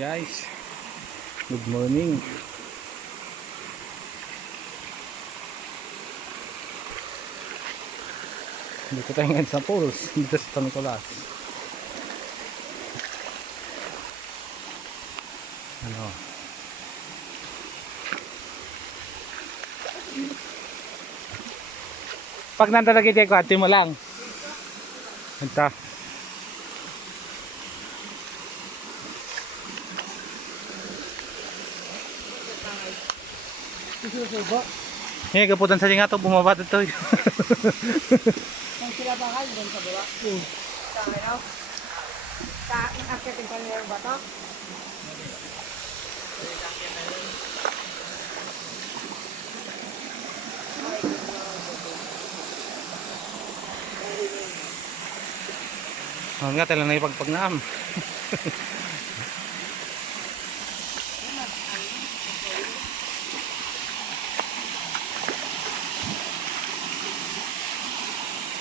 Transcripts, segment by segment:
Guys, good morning. Dito tayo ngayon sa pools, dito sa San Nicolas. Ano? Pag nandalagi tayo, hati mo lang. Ito. Susubo. Eh, kaputan sa nga ito, bumaba dito. Kung sila bakal, doon sa baba. Sa ano? Sa inakitin pa nila yung bato? Oh, nga tayo lang na ipagpagnaam.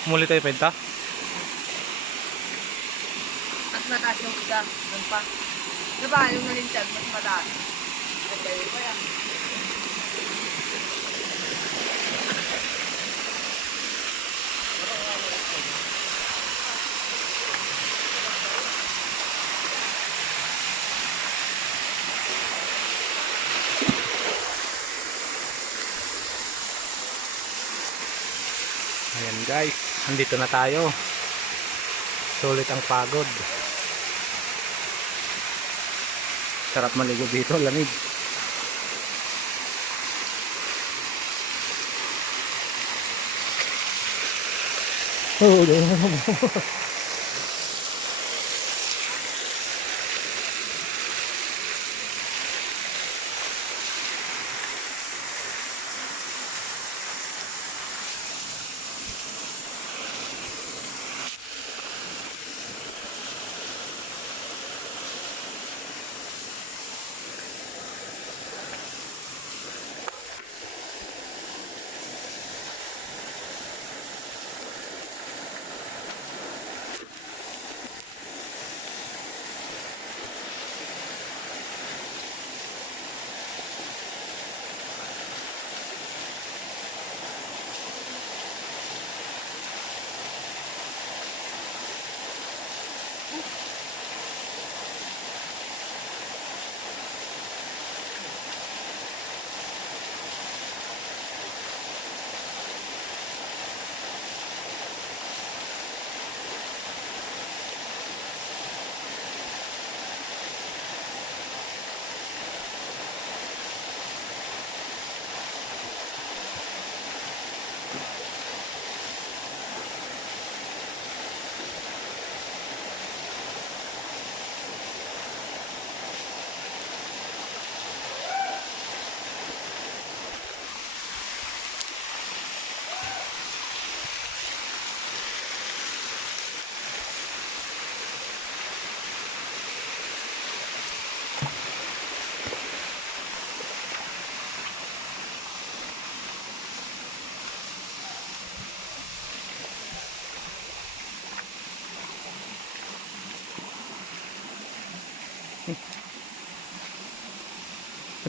Muli tayo penta. Mas mataas yung isa. Doon pa. Diba yung nalintag, mas mataas. Okay, pa yan. Ayan guys, andito na tayo. Sulit ang pagod. Sarap maligo dito, lamig. Oh,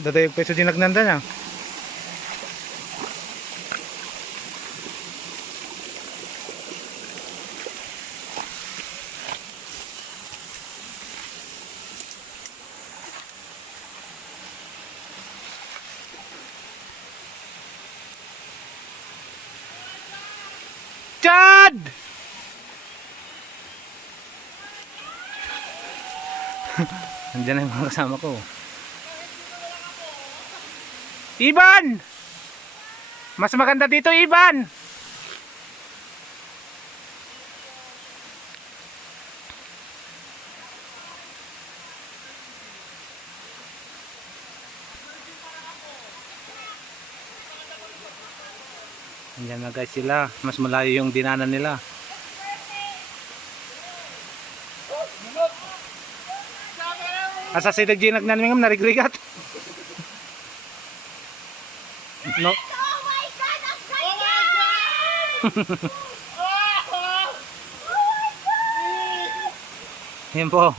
dadayog pa sa dinagnanda niya. Chad! Nandiyan na yung mga kasama ko. Iban! Mas maganda dito, Iban! Nandiyan na guys sila. Mas malayo yung dinanan nila. Asa si Dagginag na namin narigrigat. No. Oh my God! Ang ganda! Yan po.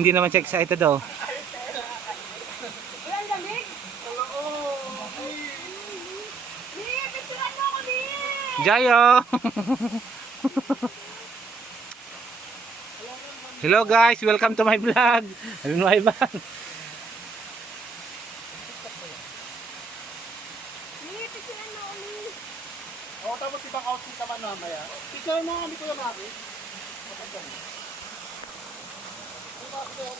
Hindi naman siya excited daw. Jayo! Hello guys, welcome to my vlog. Ano na iba? Oo, tapos ibang outfit naman mamaya. Picture mo kami ko yung namin.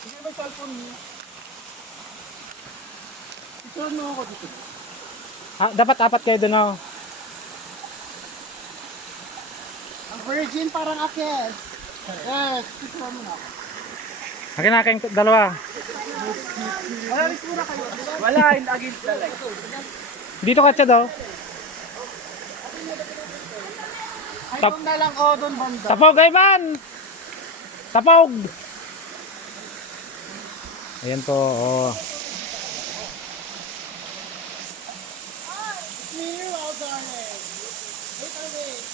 Hindi may cellphone mo. Picture mo ako dito. Ah, dapat apat kayo doon oh. Ang virgin parang akes. Yes, picture mo na ako. Akin na kayong dalawa. Alis muna kayo. Wala, in against the light. Dito ka siya daw. Ay, doon na lang ako doon banda. Tapog Ivan! Tapog! Ayan po, oh. Me, wow, darling. Wait, wait.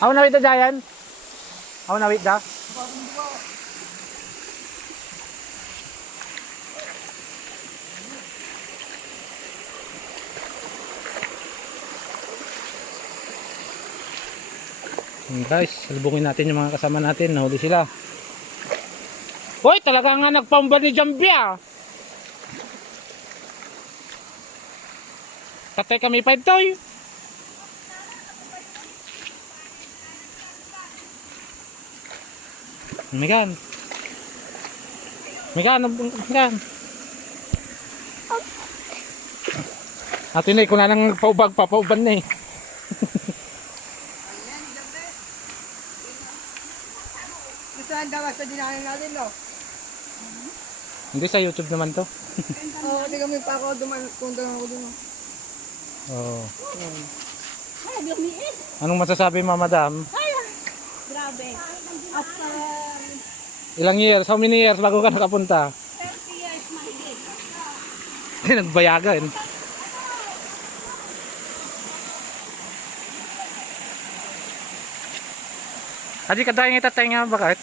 Ako nawit na dyan. Ako nawit na. Guys, salubungin natin yung mga kasama natin. Nahuli sila. Hoy, talaga nga nagpamba ni Jambia. Tatay kami pa ito. Megan. Megan, Megan. Atin na, kung na nang paubag, papauban na eh. Gusto ang dawas sa dinahin natin, no? Hindi, sa YouTube naman to. Oo, hindi kami pa ako kung doon ako doon. Oo. Ay, lumiit. Anong masasabi mo, madam? Grabe. After Ilang years? How many years bago ka nakapunta? 30 years mahigit. Hindi, nagbayagan. Adi ka dahil itatay nga, bakit?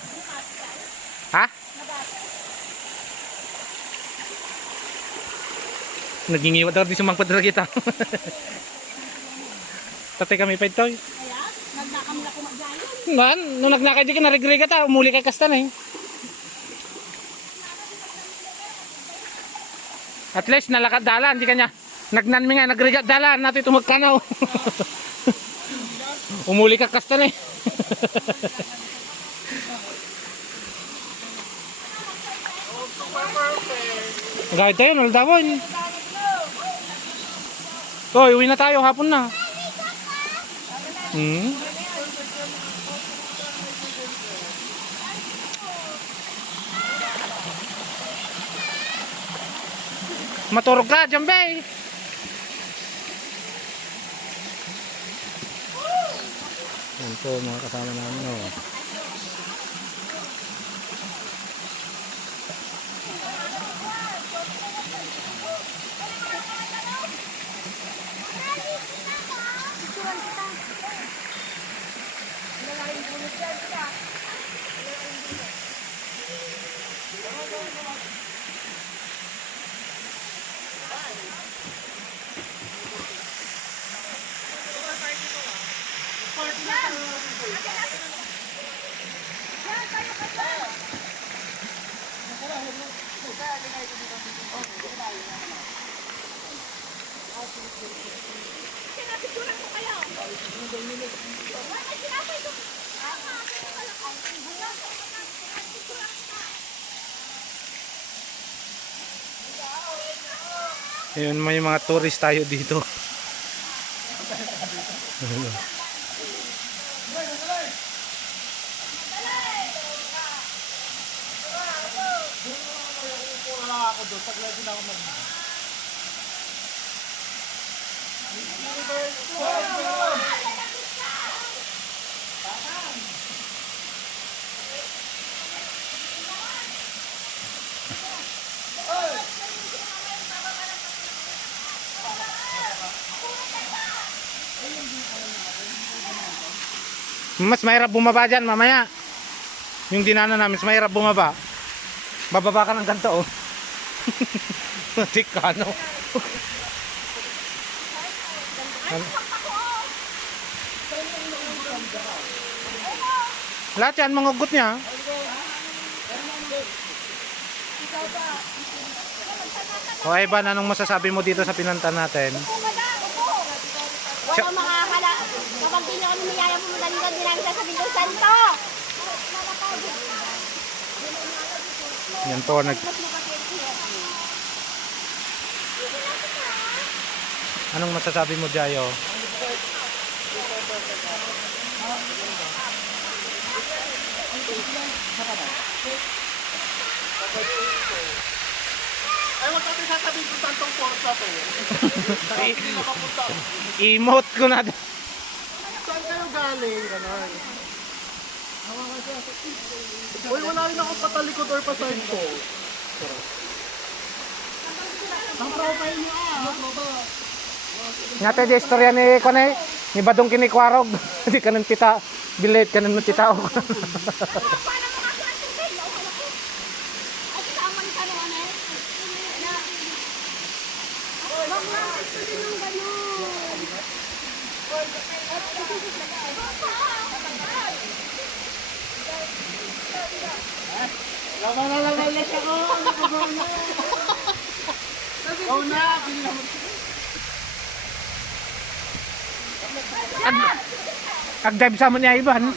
Ha? Nagingiwa daw di sumangpad na kita. Tatay kami pa ito. Kaya, nagdakam na kumagayon. Man, nung nagnakay di ka narigriga ta, umuli kay kastan eh. At least nalakad dalan, di kanya. Nagnanmi nga, nagriga dalan, natin ito magkanaw. Umuli ka kastan eh. Gaya tayo, naldawon. Hoy, uwi na tayo, hapon na. Hmm? Maturog ka, Jambay. Yan po mga kasama namin. Oh. Ayun, may mga tourist tayo dito. Mas mahirap bumaba dyan mamaya. Yung dinaanan namin, mas mahirap bumaba. Bababa ka ng ganito, oh. Tik ka, ano? Lahat yan, mga ugot niya. O Ivan, anong masasabi mo dito sa pinunta natin? Wala makakala. Kapag di nyo kami niyaya pumunta dito, di namin sasabihin kung saan to. Yan po, anong masasabi mo, Jayo? Ay, wag natin sasabihin kung saan tong porta to. Emote ko na. Saan kayo galing? Ganon. Uy, wala rin akong patalikod or paside ko. Ang profile niyo Nga tayo di istorya ni Kone, ni Badong Kinikwarog. Hindi ka nang tita, bilit ka nang tita ako. Paano mo kasi ang tubig? At saan ka naman eh? Bakit gusto din yung gano'n? Laban na ulit ako. Oh na, Ag-dive sa mo niya, Ivan.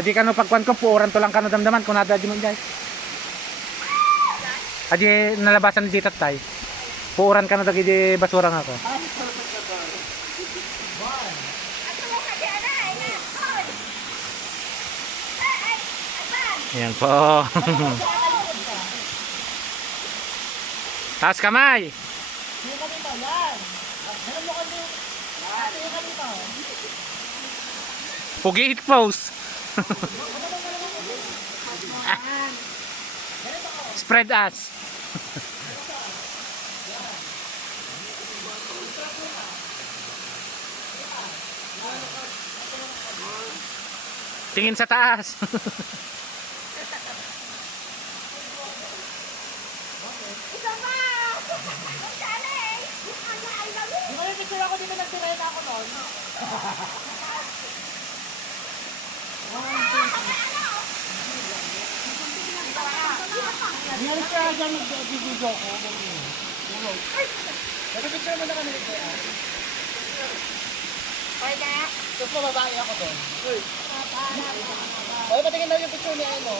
Adi ka no pagkuhan ko, puuran to lang ka no damdaman kung nada di mo dyan. Adi nalabasan ni Jitat tay. Puuran ka no dagi di basurang ako. Yan po. Taas kamay. Pugi hit pose. Spread us. Tingin sa taas. ako dito nagsirena ako noon. Ngayon siya dyan nag-video ko. Nag-picture mo na kami nito. Hoy na. Tapos mababae ako doon. Oy, patingin daw yung picture ni ano.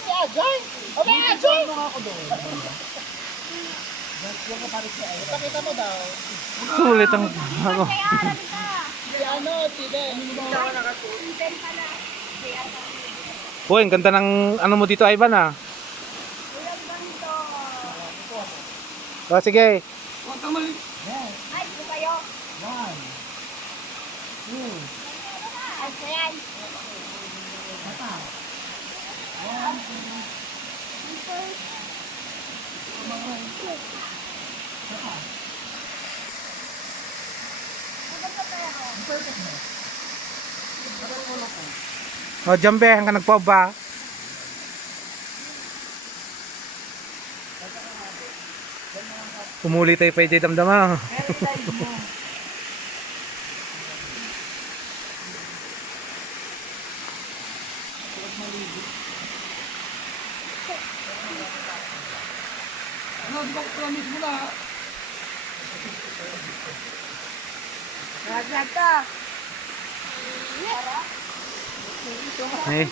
Si Ajay! O ba Ajay? Ano ako doon? Yung kapalit siya ay. Pakita mo daw. Ulit ang ako. Si ano, si Ben. Uy, ang ganda ng ano mo dito, Ivan ah. O sige. Huwag kang mali. Ay, ito kayo. One. Two. Ay, sayan. O Jambe, hanggang nagpaba. Umuli tayo pa yung damdama. Ano, di ba promise mo na? Nagata. Eh.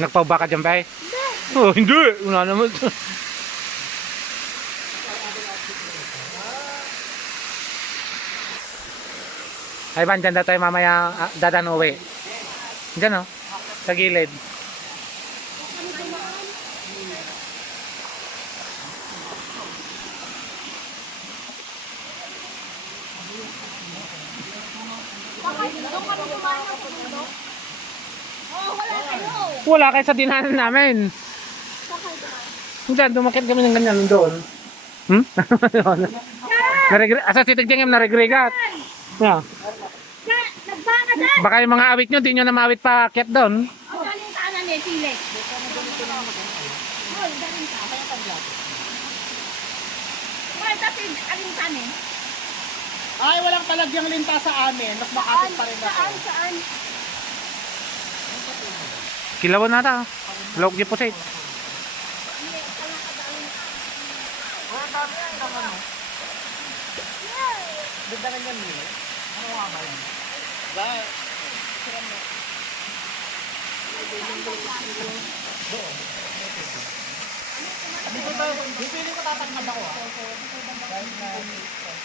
Nagpaba ka Jambe? Oh, hindi. Una naman. Ivan, dyan na tayo mamaya dadan uwi. Dyan o, sa gilid. Doon kami kumain ng puno. Oh, wala kayo. Wala kayo sa dinanan namin. Saan kayo kumain? Diyan, dumakit kami ng ganyan doon. Hmm? Asa si Tigjengem naregregat. Yeah. Nagbaka dyan! Baka yung mga awit nyo, di nyo na maawit pa akyat doon. O, galing kanan eh, sile. O, galing ka. Wala kasi aling kanin. Ay, walang palagyang linta sa amin. Mas makapit pa rin ako. Saan? Kilawan na ta. Log di po sa Dito ko tatagmad ako ah.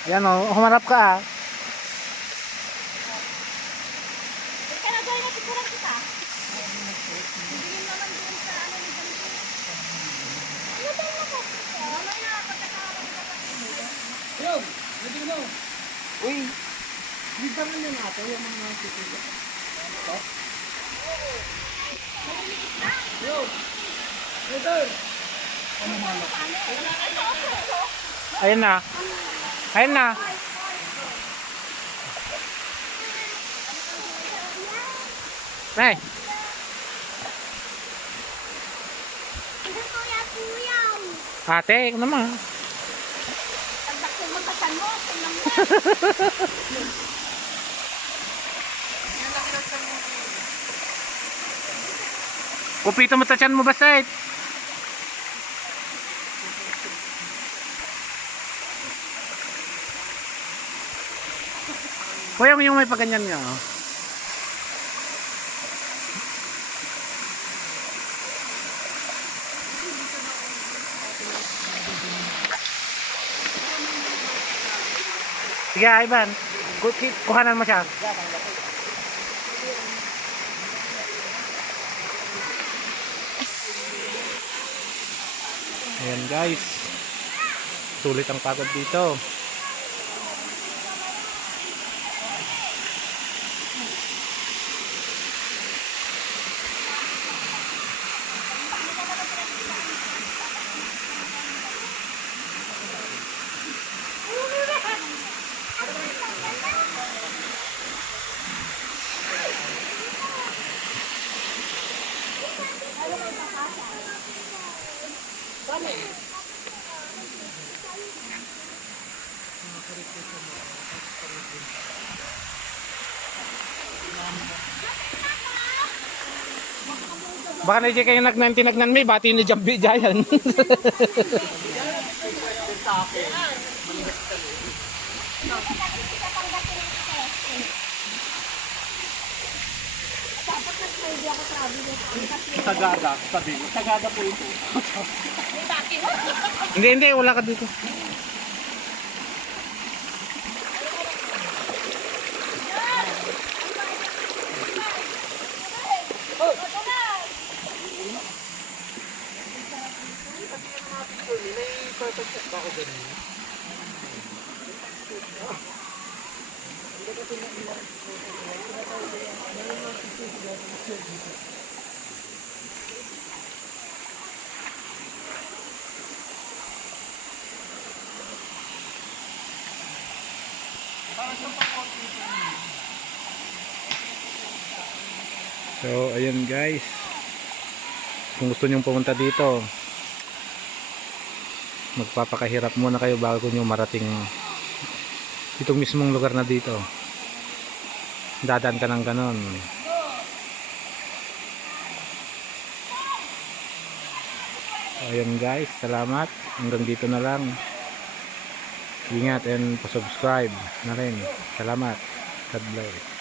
Ayan o, humarap ka ah. Kaya na gawin natin kurang kita. Hindi naman doon sa ano ni Ganito. Ano ba yung ako? Mamaya, pagkakaroon ka pa. Yo, hindi mo. Uy, di ba man yun ato yung mga sisiga? Yo, Peter. Ayan na. Ayan na. Nay. Ate, ikaw naman. Tagdak yung magkasan mo. Tingnan mo. Kupito mo ta tiyan mo basta. Kuya mo yung may paganyan niya. Oh. Sige, Ivan. Kuhanan mo siya. Ayan guys. Sulit ang pagod dito. Baka na kayo nagnan may bati ni Jambi Giant. Sagada, sabi. Sagada po ito. Hindi, wala ka dito. So, ayun guys. Kung gusto nyong pumunta dito, magpapakahirap muna kayo bago nyo marating itong mismong lugar na dito. Dadaan ka ng ganon. So, ayun guys, salamat. Hanggang dito na lang. Ingat and pa-subscribe na rin. Salamat. God bless.